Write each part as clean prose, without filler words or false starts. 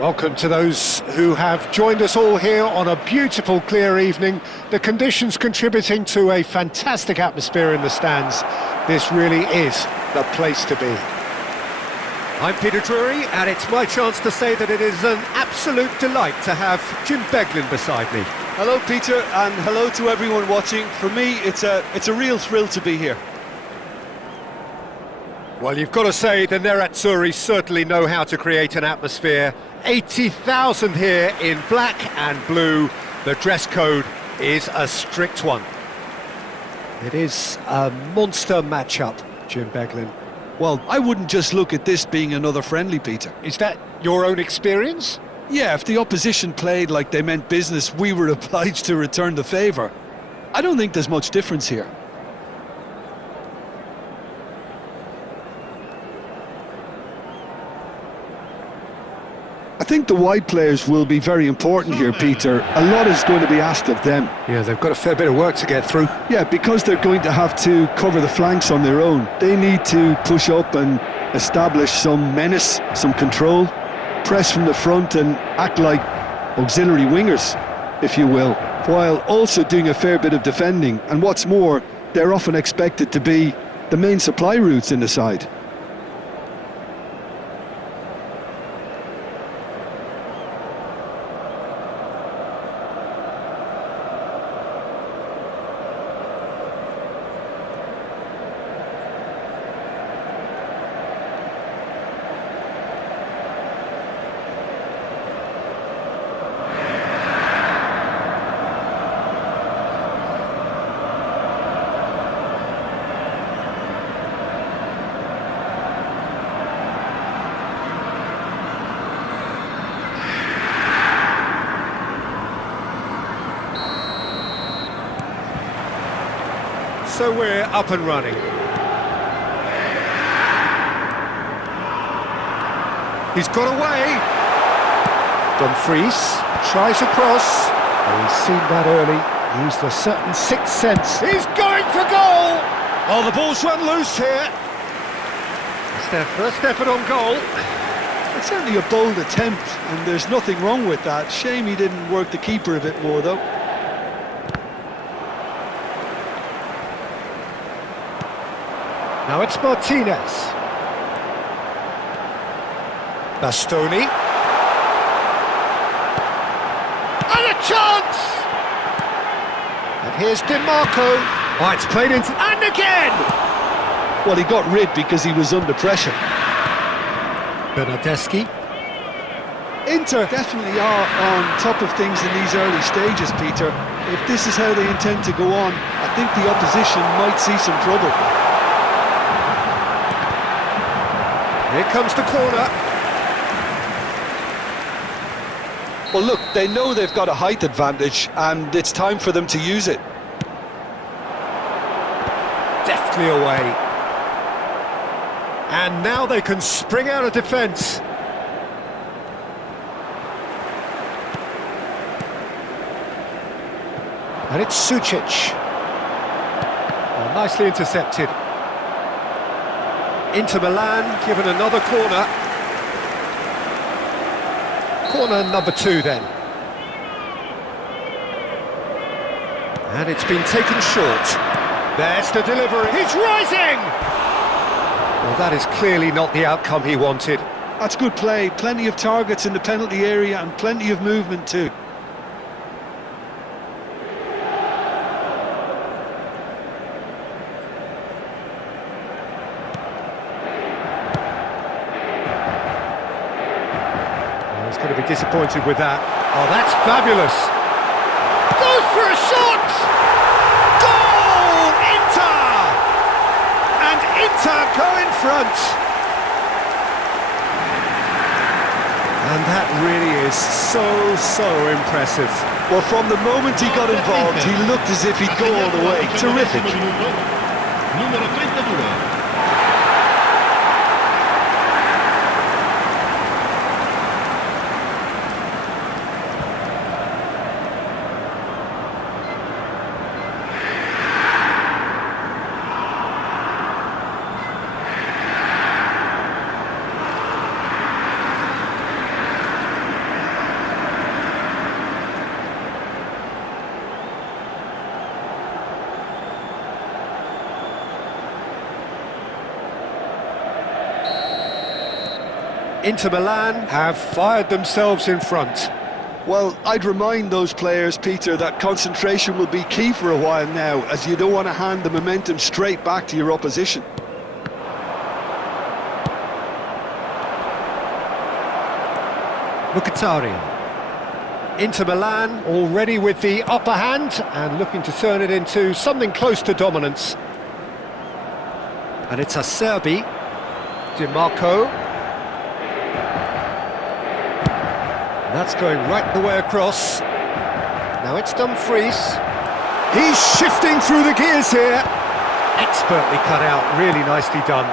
Welcome to those who have joined us all here on a beautiful, clear evening. The conditions contributing to a fantastic atmosphere in the stands. This really is the place to be. I'm Peter Drury, and it's my chance to say that it is an absolute delight to have Jim Beglin beside me. Hello, Peter, and hello to everyone watching. For me, it's a real thrill to be here. Well, you've got to say the Nerazzurri certainly know how to create an atmosphere. 80,000 here in black and blue. The dress code is a strict one. It is a monster matchup, Jim Beglin. Well, I wouldn't just look at this being another friendly, Peter. Is that your own experience? Yeah, if the opposition played like they meant business, we were obliged to return the favour. I don't think there's much difference here. I think the wide players will be very important here, Peter. A lot is going to be asked of them. Yeah, they've got a fair bit of work to get through. Yeah, because they're going to have to cover the flanks on their own. They need to push up and establish some menace, some control, press from the front and act like auxiliary wingers, if you will, while also doing a fair bit of defending. And what's more, they're often expected to be the main supply routes in the side. So we're up and running. He's got away. Dumfries tries across. Oh, he's seen that early. Used a certain sixth sense. He's going for goal! Oh, the ball's run loose here. It's their first effort on goal. It's certainly a bold attempt, and there's nothing wrong with that. Shame he didn't work the keeper a bit more, though. Now it's Martinez. Bastoni. And a chance! And here's Di Marco. Oh, it's played into... And again! Well, he got rid because he was under pressure. Bernardeschi. Inter definitely are on top of things in these early stages, Peter. If this is how they intend to go on, I think the opposition might see some trouble. Here comes the corner. Well, look, they know they've got a height advantage, and it's time for them to use it. Deftly away. And now they can spring out of defence. And it's Sucic. Oh, nicely intercepted. Inter Milan given another corner. Corner number 2 then. And it's been taken short. There's the delivery. He's rising! Well, that is clearly not the outcome he wanted. That's good play. Plenty of targets in the penalty area and plenty of movement too. Going to be disappointed with that. Oh, that's fabulous. Goes for a shot! Goal! Inter! And Inter go in front. And that really is so impressive. Well, from the moment he got involved, he looked as if he'd go all the way. Terrific. Numero 32. Inter Milan have fired themselves in front. Well, I'd remind those players, Peter, that concentration will be key for a while now, as you don't want to hand the momentum straight back to your opposition. Mkhitaryan. Inter Milan already with the upper hand and looking to turn it into something close to dominance. And it's a Serbi. DiMarco. That's going right the way across. Now it's Dumfries. He's shifting through the gears here. Expertly cut out, really nicely done.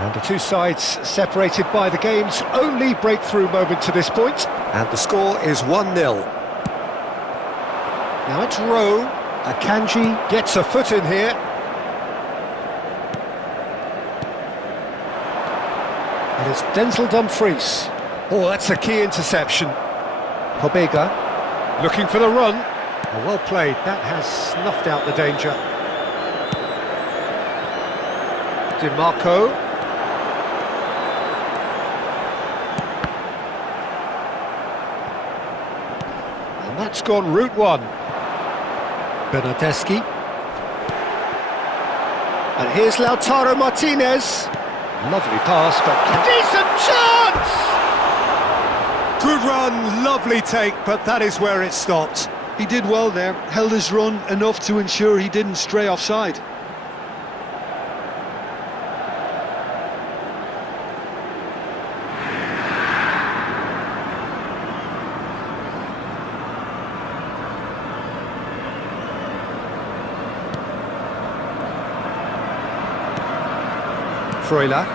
And the two sides separated by the game's only breakthrough moment to this point. And the score is 1-0. Now it's Rowe. Akanji gets a foot in here. And it's Denzel Dumfries. Oh, that's a key interception. Pobega looking for the run. Oh, well played, that has snuffed out the danger. DiMarco. And that's gone route one. Bernardeschi. And here's Lautaro Martinez. Lovely pass, but decent chance! Good run, lovely take, but that is where it stopped. He did well there, held his run enough to ensure he didn't stray offside. Freuler.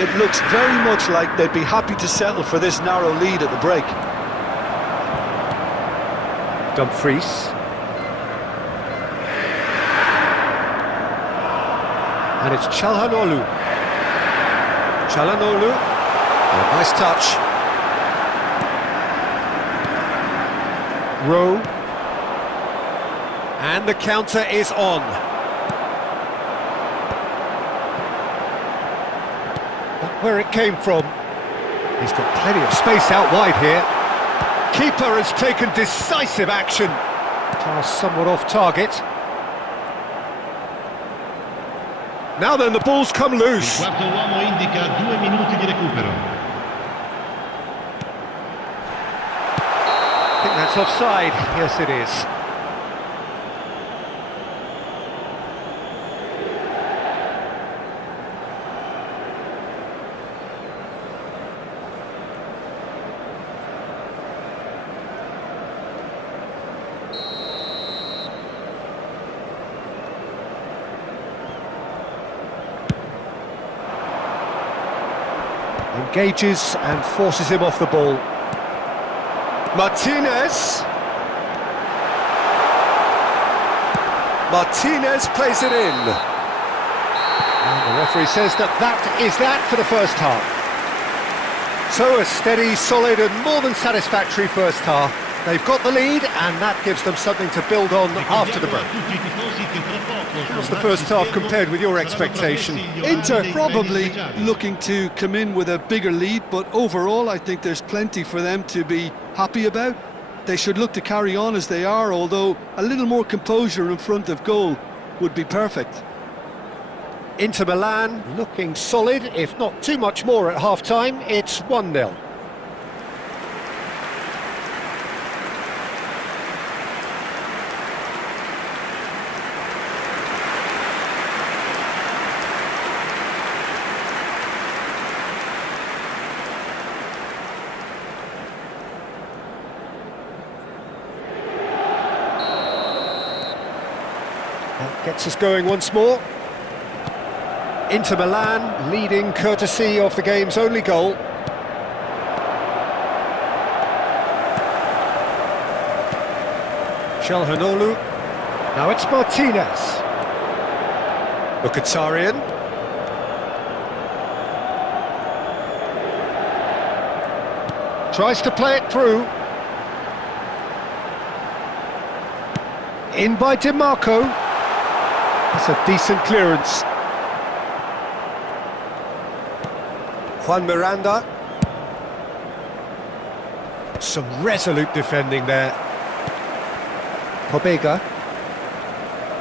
It looks very much like they'd be happy to settle for this narrow lead at the break. Dumfries. And it's Çalhanoğlu. Çalhanoğlu. Oh, nice touch. Rowe. And the counter is on. Where it came from. He's got plenty of space out wide here. Keeper has taken decisive action. Pass somewhat off target. Now then, the ball's come loose. Il quarto uomo indica 2 minuti di recupero. I think that's offside. Yes, it is. Engages and forces him off the ball. Martinez. Martinez plays it in. And the referee says that is that for the first half. So a steady, solid and more than satisfactory first half. They've got the lead and that gives them something to build on after the break. How's the first half compared with your expectation? Inter probably looking to come in with a bigger lead, but overall I think there's plenty for them to be happy about. They should look to carry on as they are, although a little more composure in front of goal would be perfect. Inter Milan looking solid, if not too much more at half-time. It's 1-0. That gets us going once more. Inter Milan leading courtesy of the game's only goal. Çalhanoğlu. Now it's Martinez. Mkhitaryan. Tries to play it through. In by DiMarco. That's a decent clearance. Juan Miranda. Some resolute defending there. Pobega.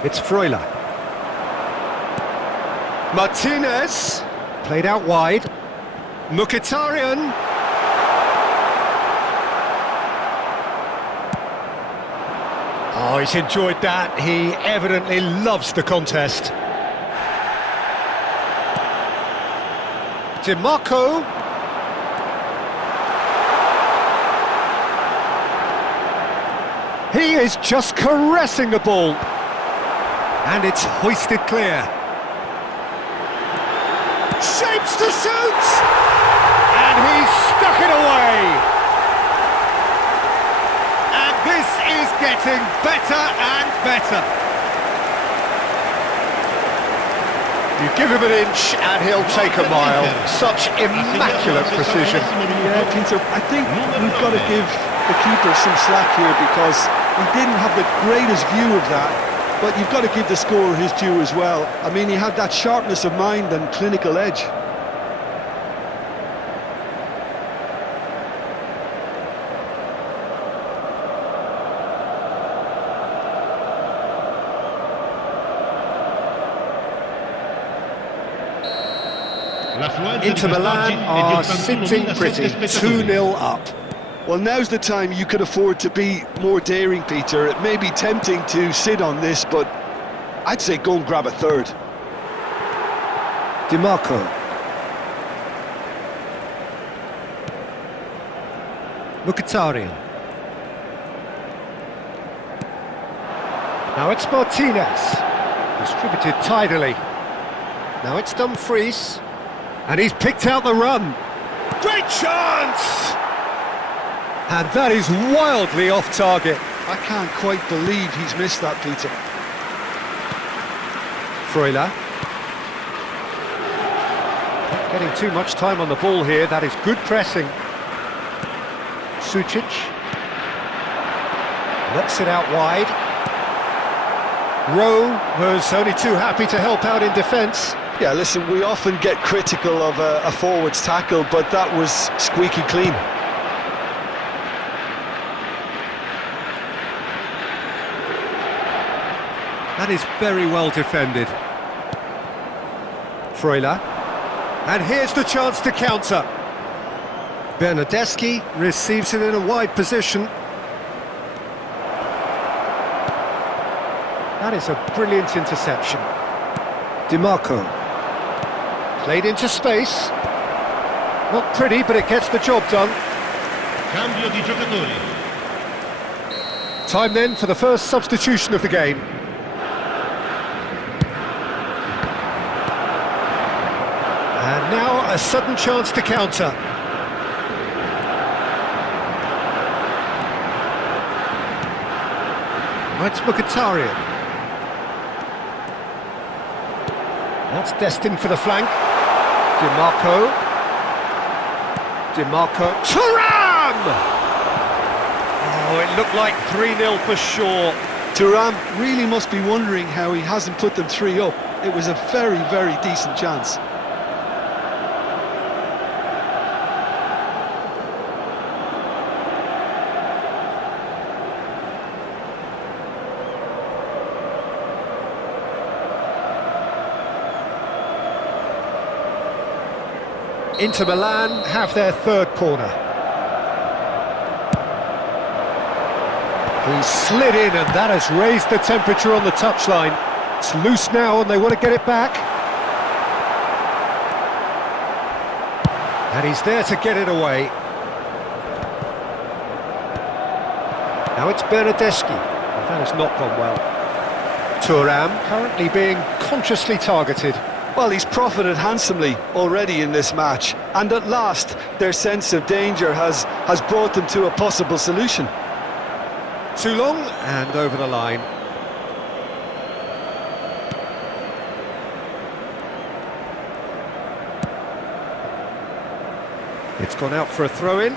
It's Freuler. Martinez. Played out wide. Mkhitaryan. Oh, he's enjoyed that. He evidently loves the contest. DiMarco. He is just caressing the ball. And it's hoisted clear. Shapes to shoot! And he's stuck it away. And this is getting better and better. You give him an inch and he'll take a mile. Such immaculate precision. Yeah, Peter, I think we've got to give the keeper some slack here because he didn't have the greatest view of that. But you've got to give the scorer his due as well. I mean, he had that sharpness of mind and clinical edge. Inter Milan are sitting pretty, 2-0 up. Well, now's the time you could afford to be more daring, Peter. It may be tempting to sit on this, but I'd say go and grab a third. DiMarco. Mkhitaryan. Now it's Martinez. Distributed tidily. Now it's Dumfries. And he's picked out the run. Great chance! And that is wildly off target. I can't quite believe he's missed that, Peter. Freuler. Getting too much time on the ball here. That is good pressing. Sucic. Knocks it out wide. Rowe was only too happy to help out in defence. Yeah, listen, we often get critical of a forward's tackle, but that was squeaky clean. That is very well defended. Freuler. And here's the chance to counter. Bernardeschi receives it in a wide position. That is a brilliant interception. DiMarco. Played into space. Not pretty, but it gets the job done. Cambio di giocatori. Time then for the first substitution of the game. And now a sudden chance to counter. It's Mkhitaryan. That's destined for the flank. DiMarco. Thuram! Oh, it looked like 3-0 for sure. Thuram really must be wondering how he hasn't put them 3 up. It was a very, very decent chance. Inter Milan have their third corner. He slid in and that has raised the temperature on the touchline. It's loose now and they want to get it back. And he's there to get it away. Now it's Bernardeschi. That has not gone well. Thuram currently being consciously targeted. Well, he's profited handsomely already in this match, and at last their sense of danger has brought them to a possible solution. Too long and over the line. It's gone out for a throw-in.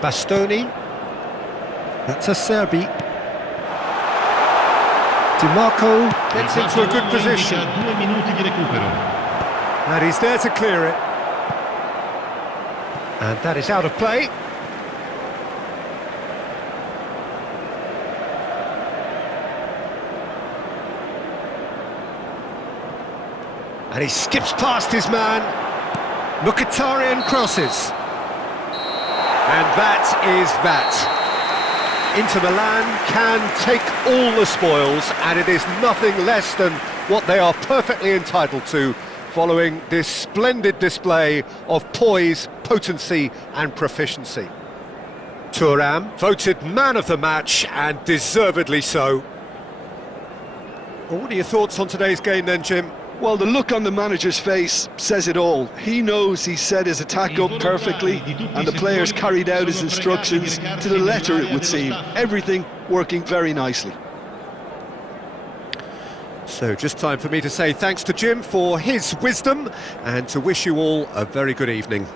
Bastoni. That's a Serbi. DiMarco gets Il into a good gol position. indica 2 minuti di recupero. And he's there to clear it. And that is out of play. And he skips past his man. Mkhitaryan crosses. And that is that. Inter Milan can take all the spoils, and it is nothing less than what they are perfectly entitled to, following this splendid display of poise, potency and proficiency. Thuram voted man of the match, and deservedly so. Well, what are your thoughts on today's game then, Jim? Well, the look on the manager's face says it all. He knows he set his attack up perfectly, and the players carried out his instructions to the letter, it would seem. Everything working very nicely. So just time for me to say thanks to Jim for his wisdom, and to wish you all a very good evening.